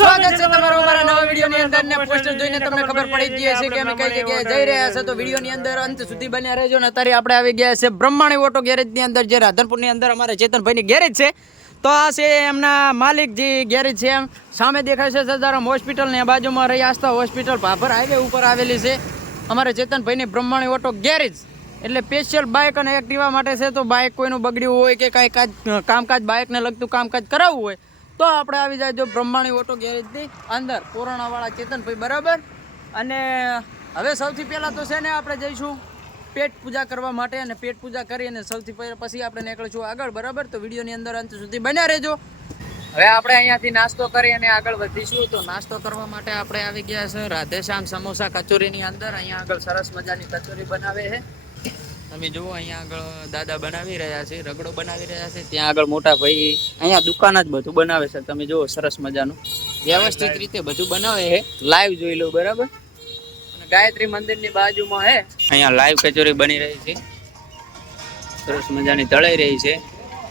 સ્વાગત છે તમારું અમારા નવા વિડીયોની અંદર ને પોસ્ટર જોઈને તમને ખબર પડી ગઈ હશે કે અમે કઈ જગ્યાએ જઈ રહ્યા છે તો વિડીયોની અંદર અંત સુધી બન્યા રહેજો ને અત્યારે આપણે આવી ગયા છે બ્રહ્માણી ઓટો ગેરેજની અંદર જે રાધનપુરની અંદર અમારે ચેતનભાઈની ગેરેજ છે. તો આ છે એમના માલિક જે ગેરેજ છે એમ. સામે દેખાય છે સદારામ હોસ્પિટલ ને બાજુમાં રહી આસ્થા હોસ્પિટલ ભાભર હાઈવે ઉપર આવેલી છે અમારે ચેતનભાઈની બ્રહ્માણી ઓટો ગેરેજ. એટલે સ્પેશિયલ બાઇક અને એક્ટિવા માટે છે તો બાઇક કોઈનું બગડ્યું હોય કે કાંઈ કાજ કામકાજ બાઇકને લગતું કામકાજ કરાવવું હોય તો આપણે આવી જાય જો બ્રહ્માણી ઓટો ગેરેજની અંદર, કોરોનાવાળા ચેતનભાઈ, બરાબર? અને હવે સૌથી પહેલાં તો છે ને આપણે જઈશું પેટ પૂજા કરવા માટે અને પેટ પૂજા કરી અને સૌથી પહેલાં પછી આપણે નીકળીશું આગળ, બરાબર? તો વિડીયોની અંદર અંત સુધી બન્યા રહેજો. હવે આપણે અહીંયાથી નાસ્તો કરી અને આગળ વધીશું. તો નાસ્તો કરવા માટે આપણે આવી ગયા છે રાધેશ્યામ સમોસા કચોરીની અંદર. અહીંયા આગળ સરસ મજાની કચોરી બનાવે છે. તમે જુઓ, અહીંયા આગળ દાદા બનાવી રહ્યા છે, રગડો બનાવી રહ્યા છે, ત્યાં આગળ મોટા ભાઈ અહીંયા દુકાન જ બધું બનાવે છે. તમે જુઓ, સરસ મજાનું. વ્યવસ્થિત રીતે બધું બનાવે છે. લાઈવ જોઈ લો, બરાબર? અને ગાયત્રી મંદિરની બાજુમાં હે, અહીંયા લાઈવ કચોરી બની રહી છે. સરસ મજાની તળાઈ રહી છે.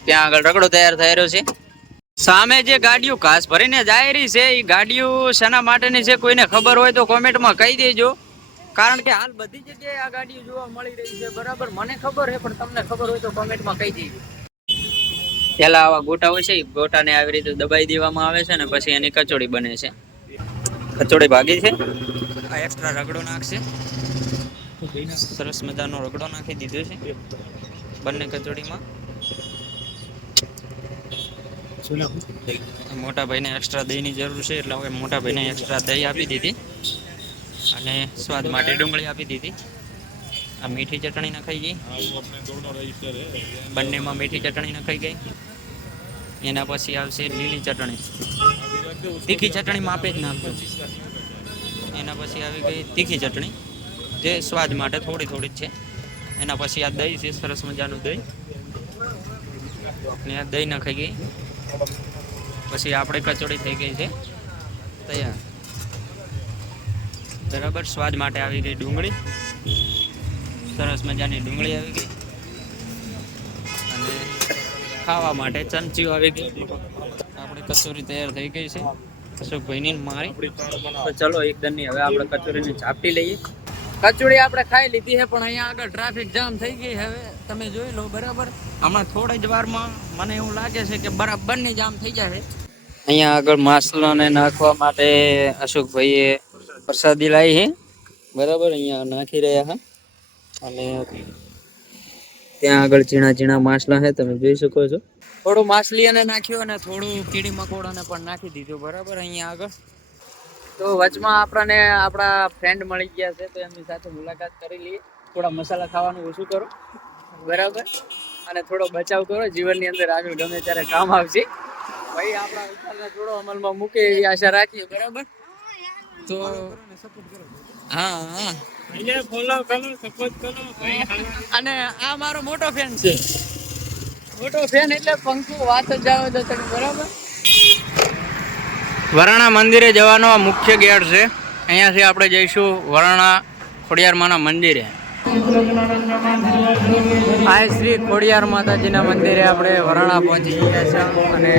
ત્યાં આગળ રગડો તૈયાર થઈ રહ્યો છે. સામે જે ગાડીઓ ઘાસ ભરીને જાય રહી છે એ ગાડીઓ શેના માટેની છે, કોઈને ખબર હોય તો કોમેન્ટમાં કહી દેજો. કારણ કે હાલ બધી જગ્યાએ આ ગાડીઓ જોવા મળી રહી છે બરાબર? મને ખબર છે પણ તમને ખબર હોય તો કોમેન્ટમાં કહી દેજો. પેલા આવા ગોટા હોય છે એ ગોટાને આવી રીતે દબાઈ દેવામાં આવે છે ને પછી એની કચોડી બને છે. કચોડી ભાગી છે? આ એક્સ્ટ્રા રગડો નાખશે. સરસ મજાનો રગડો નાખી દીધો છે. બંને કચોડીમાં. મોટા ભાઈને એક્સ્ટ્રા દહીંની જરૂર છે એટલે હવે મોટા ભાઈને એક્સ્ટ્રા દહીં આપી દીધી. અને સ્વાદ માટે ડુંગળી આપી દીધી. આ મીઠી ચટણી નખાઈ ગઈ. બંનેમાં મીઠી ચટણી નખાઈ ગઈ. એના પછી આવશે લીલી ચટણી. તીખી ચટણી માપે જ નાખજો એના પછી આવી ગઈ તીખી ચટણી, જે સ્વાદ માટે થોડી થોડી જ છે. એના પછી આ દહીં છે, સરસ મજાનું દહીં. ને આ દહીં નખાઈ ગઈ. પછી આપણે કચોડી થઈ ગઈ છે. તૈયાર. બરાબર, સ્વાદ માટે આવી ગઈ ડુંગળી. સરસ મજાની ડુંગળી આવી ગઈ. અને ખાવા માટે ચમચીઓ આવી ગઈ. આપણે કચોરી તૈયાર થઈ ગઈ છે. અશોકભાઈની ને મારી. તો ચલો એકદમની હવે આપણે કચોરીને ચાપટી લઈએ. કચોરી આપણે ખાઈ લીધી છે, પણ અહીંયા આગળ ટ્રાફિક જામ થઈ ગઈ હવે. તમે જોઈ લો, બરાબર. હમણાં થોડી જ વારમાં મને એવું લાગે છે કે બરાબરની જામ થઈ જાય અહીંયા આગળ માસલાને નાખવા માટે અશોકભાઈએ પ્રસાદી લાવી છે બરાબર અહીંયા નાખી રહ્યા હા. અને ત્યાં આગળ ઝીણા ઝીણા માસલા છે તમે જોઈ શકો છો. થોડું માછલી અને નાખ્યું અને થોડું કીડી મકોડાને પણ નાખી દીધું. બરાબર અહીંયા આગળ. તો વચમાં આપણને આપણા ફ્રેન્ડ મળી ગયા છે તો એમની સાથે મુલાકાત કરી લઈએ. થોડા મસાલા ખાવાનું ઓછું કરો. બરાબર. અને થોડો બચાવ કરો. જીવનની અંદર આગળ ગમે ત્યારે કામ આવશે. ભાઈ આપણા વિચારને થોડો અમલમાં મૂકે એવી આશા રાખીએ. બરાબર. તો હા હા. અને આ મારો મોટો ફેન છે. મોટો ફેન એટલે પંખુ વાત જ જાવ તો બરાબર? વરાણા મંદિરે જવાનો આ મુખ્ય ગેટ છે. અહીંયાથી આપણે જઈશું વરાણા ખોડિયારમાના મંદિરે. આ શ્રી ખોડિયાર માતાજીના મંદિરે આપણે વરાણા પહોંચી ગયા છે અને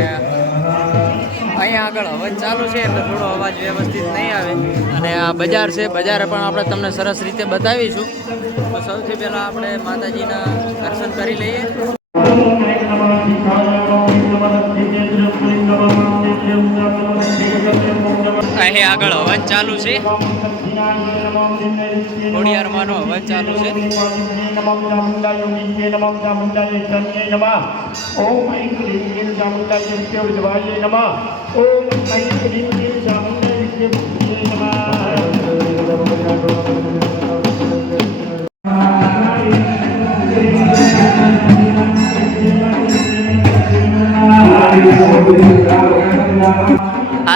આગળ. અવાજ ચાલુ છે એટલે થોડો અવાજ વ્યવસ્થિત નહીં આવે. અને આ બજાર છે, બજારે પણ આપણે તમને સરસ રીતે બતાવીશું. તો સૌથી પહેલાં આપણે માતાજીના દર્શન કરી લઈએ. અહીં આગળ અવાજ ચાલુ છે. ખોડિયારમાંનો અવાજ ચાલુ છે.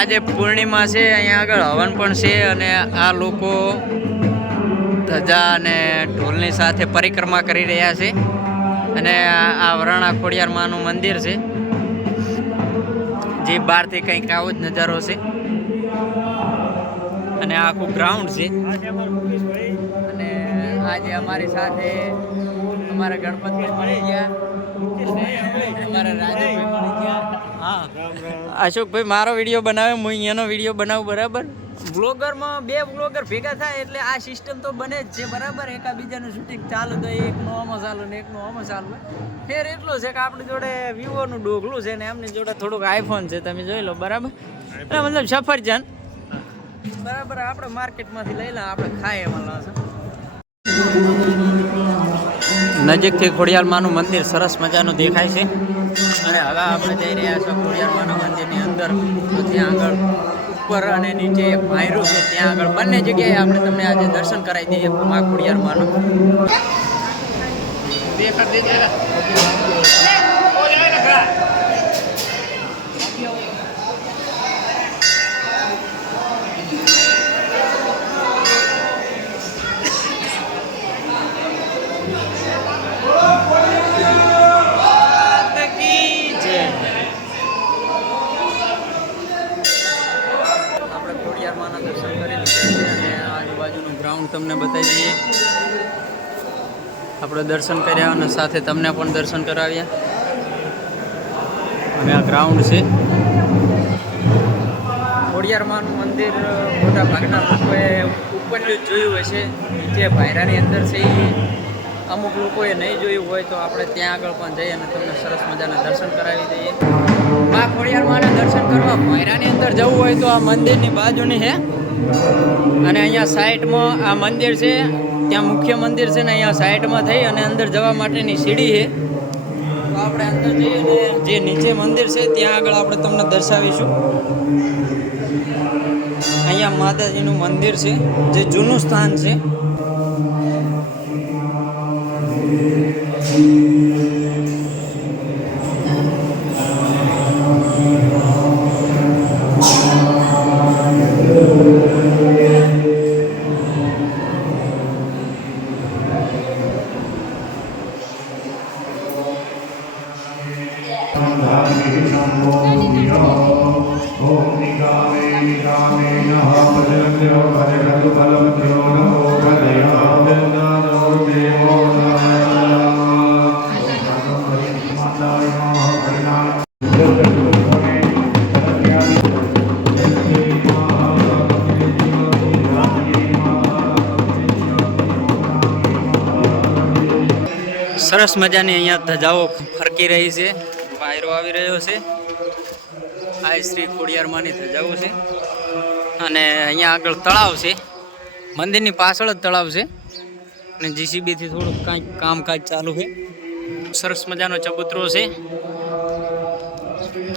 આજે પૂર્ણિમા છે, અહીંયા આગળ હવન પણ છે અને આ લોકો ધજા અને ઢોલની સાથે પરિક્રમા કરી રહ્યા છે. અને આ વરણા ખોડિયારમાંનું મંદિર છે, જે બહારથી કંઈક આવો જ નજારો છે. અને આખું ગ્રાઉન્ડ છે. અને આજે અમારી સાથે અમારા ગણપતિ મળી ગયા. અશોકભાઈ, મારો વીડિયો બનાવે હું અહીંયાનો વીડિયો બનાવું, બરાબર? વ્લોગરમાં બે બ્લોગર ભેગા થાય એટલે આ સિસ્ટમ તો બને જ છે, બરાબર? એકાબીજાનું શૂટિંગ ચાલુ તો એકનું આમાં ચાલુ ને એકનું આમાં ચાલુ ફેર એટલો છે કે આપણી જોડે વિવોનું ડોગલું છે ને એમની જોડે થોડુંક આઈફોન છે, તમે જોઈ લો, બરાબર? એટલે મતલબ સફરજન. બરાબર, આપણે માર્કેટમાંથી લઈ લે, આપણે ખાઈએ એમાં લાવશે નજીકથી ખોડિયારમાંનું મંદિર સરસ મજાનું દેખાય છે. અને હવે આપણે જઈ રહ્યા છીએ ખોડિયારમાંના મંદિરની અંદર. ત્યાં આગળ ઉપર અને નીચે એક ભાયરું છે, ત્યાં આગળ બંને જગ્યાએ આપણે તમને આજે દર્શન કરાવી દઈએ મા ખોડિયારમાંનું તમને બતાવી દઈએ. આપણે દર્શન કર્યા અને સાથે તમને પણ દર્શન કરાવ્યા. અને આ ગ્રાઉન્ડ છે. ખોડિયારમાંનું મંદિર મોટા ભાગના લોકોએ ઉપરનું જ જોયું હશે. જે ભાયરાની અંદર છે એ. અમુક લોકોએ નહીં જોયું હોય તો આપણે ત્યાં આગળ પણ જઈએ અને તમને સરસ મજાના દર્શન કરાવી દઈએ. આ ખોડિયારમાંના દર્શન કરવા ભાયરાની અંદર જવું હોય તો આ મંદિરની બાજુની છે અને અહીંયા સાઈડમાં આ મંદિર છે, ત્યાં મુખ્ય મંદિર છે ને અહીંયા સાઈડમાં થઈ અને અંદર જવા માટેની સીડી છે. તો આપણે અંદર જઈએ અને જે નીચે મંદિર છે, ત્યાં આગળ આપણે તમને દર્શાવીશું. અહીંયા માતાજીનું મંદિર છે, જે જૂનું સ્થાન છે. સરસ મજાની અહીંયા ધજાઓ ફરકી રહી છે. વાયરો આવી રહ્યો છે. આ શ્રી ખોડિયારમાંની ધજાઓ છે. અને અહીંયા આગળ તળાવ છે. મંદિરની પાછળ જ તળાવ છે. અને જીસીબીથી થોડુંક કાંઈક કામકાજ ચાલુ છે. સરસ મજાનો ચબૂતરો છે.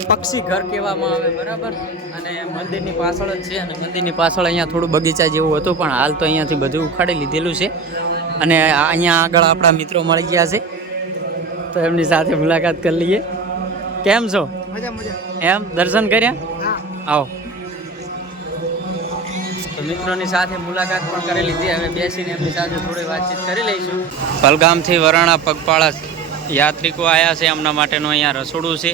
પક્ષી ઘર કહેવામાં આવે, બરાબર? અને મંદિરની પાછળ જ છે. અને મંદિરની પાછળ અહીંયા થોડું બગીચા જેવું હતું, પણ હાલ તો અહીંયાથી બધું ઉખાડી લીધેલું છે. અને અહીંયા આગળ આપણા મિત્રો મળી ગયા છે. તો એમની સાથે મુલાકાત કરી લઈએ. કેમ છો? એમ? દર્શન કર્યા? આવો. તો મિત્રોની સાથે મુલાકાત પણ કરી લીધી. હવે બેસીને એમની સાથે થોડી વાતચીત કરી લઈશું. પલગામથી વરાણા પગપાળા યાત્રિકો આવ્યા છે. એમના માટેનું અહીંયા રસોડું છે.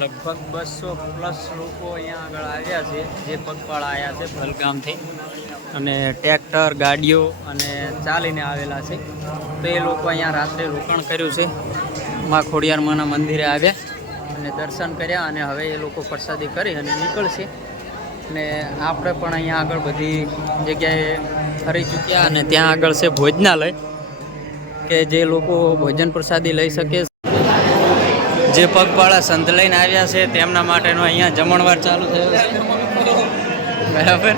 લગભગ બસો પ્લસ લોકો અહીંયા આગળ આવ્યા છે. જે પગપાળા આવ્યા છે પલગામથી. અને ટ્રેક્ટર ગાડીઓ અને ચાલીને આવેલા છે. તો એ લોકો અહીંયા રાત્રે રોકાણ કર્યું છે. મા ખોડિયારમાંના મંદિરે આવ્યા. અને દર્શન કર્યા અને હવે એ લોકો પ્રસાદી કરી અને નીકળશે. ને આપણે પણ અહીંયા આગળ બધી જગ્યાએ ફરી ચૂક્યા અને ત્યાં આગળ છે ભોજનાલય, કે જે લોકો ભોજન પ્રસાદી લઈ શકે જે પગપાળા સંત લઈને આવ્યા છે, તેમના માટેનો અહીંયા જમણવાર ચાલુ થયો બરાબર?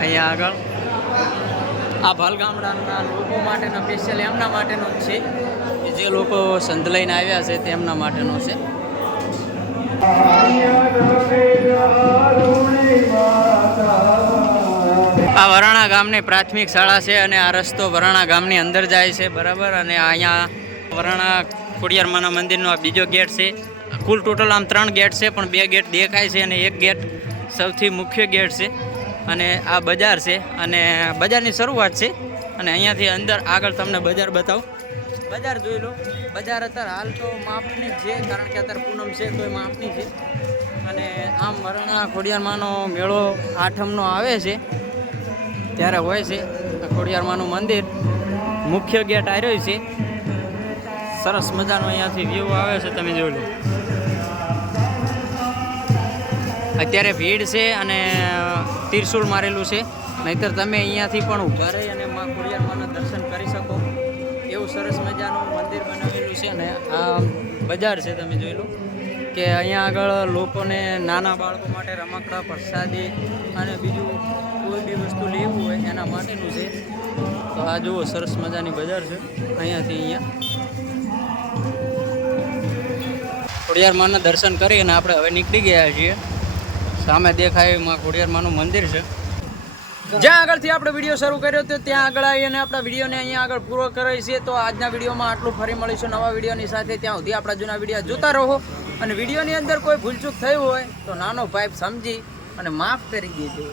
અહીંયા આગળ. આ ભલગામડાના લોકો માટેના સ્પેશિયલ એમના માટેનો જ છે. કે જે લોકો સંત લઈને આવ્યા છે તેમના માટેનો છે. આ વરાણા ગામની પ્રાથમિક શાળા છે અને આ રસ્તો વરાણા ગામની અંદર જાય છે, બરાબર? અને અહીંયા વરાણા ખોડિયારમાના મંદિરનો આ બીજો ગેટ છે. કુલ ટોટલ આમ ત્રણ ગેટ છે, પણ બે ગેટ દેખાય છે અને એક ગેટ સૌથી મુખ્ય ગેટ છે. અને આ બજાર છે અને બજારની શરૂઆત છે અને અહીંયાથી અંદર આગળ તમને બજાર બતાવું. બજાર જોઈ લો. બજાર અત્યારે હાલ તો માપની છે, કારણ કે અત્યારે પૂનમ છે તો એ માપની છે. અને આમ મરણા ખોડિયારમાંનો મેળો આઠમનો આવે છે, ત્યારે હોય છે ખોડિયારમાંનું મંદિર. મુખ્ય ગેટ આવ્યો છે. સરસ મજાનો અહીંયાથી વ્યૂ આવે છે, તમે જોઈ લો. અત્યારે ભીડ છે અને તીરસુળ મારેલું છે. નહીતર તમે અહીંયાથી પણ ઊભા રહી અને મા ખોડિયારમાંના દર્શન કરી શકો. એવું સરસ મજાનું મંદિર બનાવેલું છે અને આ બજાર છે તમે જોઈ લો કે અહીંયા આગળ લોકોને, નાના બાળકો માટે રમકડા, પ્રસાદી અને બીજું કોઈ બી વસ્તુ લેવું હોય એના માટેનું છે. તો આ જુઓ સરસ મજાની બજાર છે અહીંયાથી અહીંયા. ખોડિયારમાંના દર્શન કરી અને આપણે હવે નીકળી ગયા છીએ. સામે દેખાયમાં ખોડિયારમાંનું મંદિર છે. જ્યાં આગળથી આપણે વીડિયો શરૂ કર્યો હતો ત્યાં આગળ આવી અને આપણા વિડીયોને અહીંયા આગળ પૂરો કરીએ છીએ તો આજના વિડીયોમાં આટલું ફરી મળીશું નવા વિડીયોની સાથે. ત્યાં સુધી આપણા જૂના વીડિયો જોતા રહો અને વિડીયોની અંદર કોઈ ભૂલચૂક થયું હોય તો નાનો પાઇપ સમજી અને માફ કરી દેજો.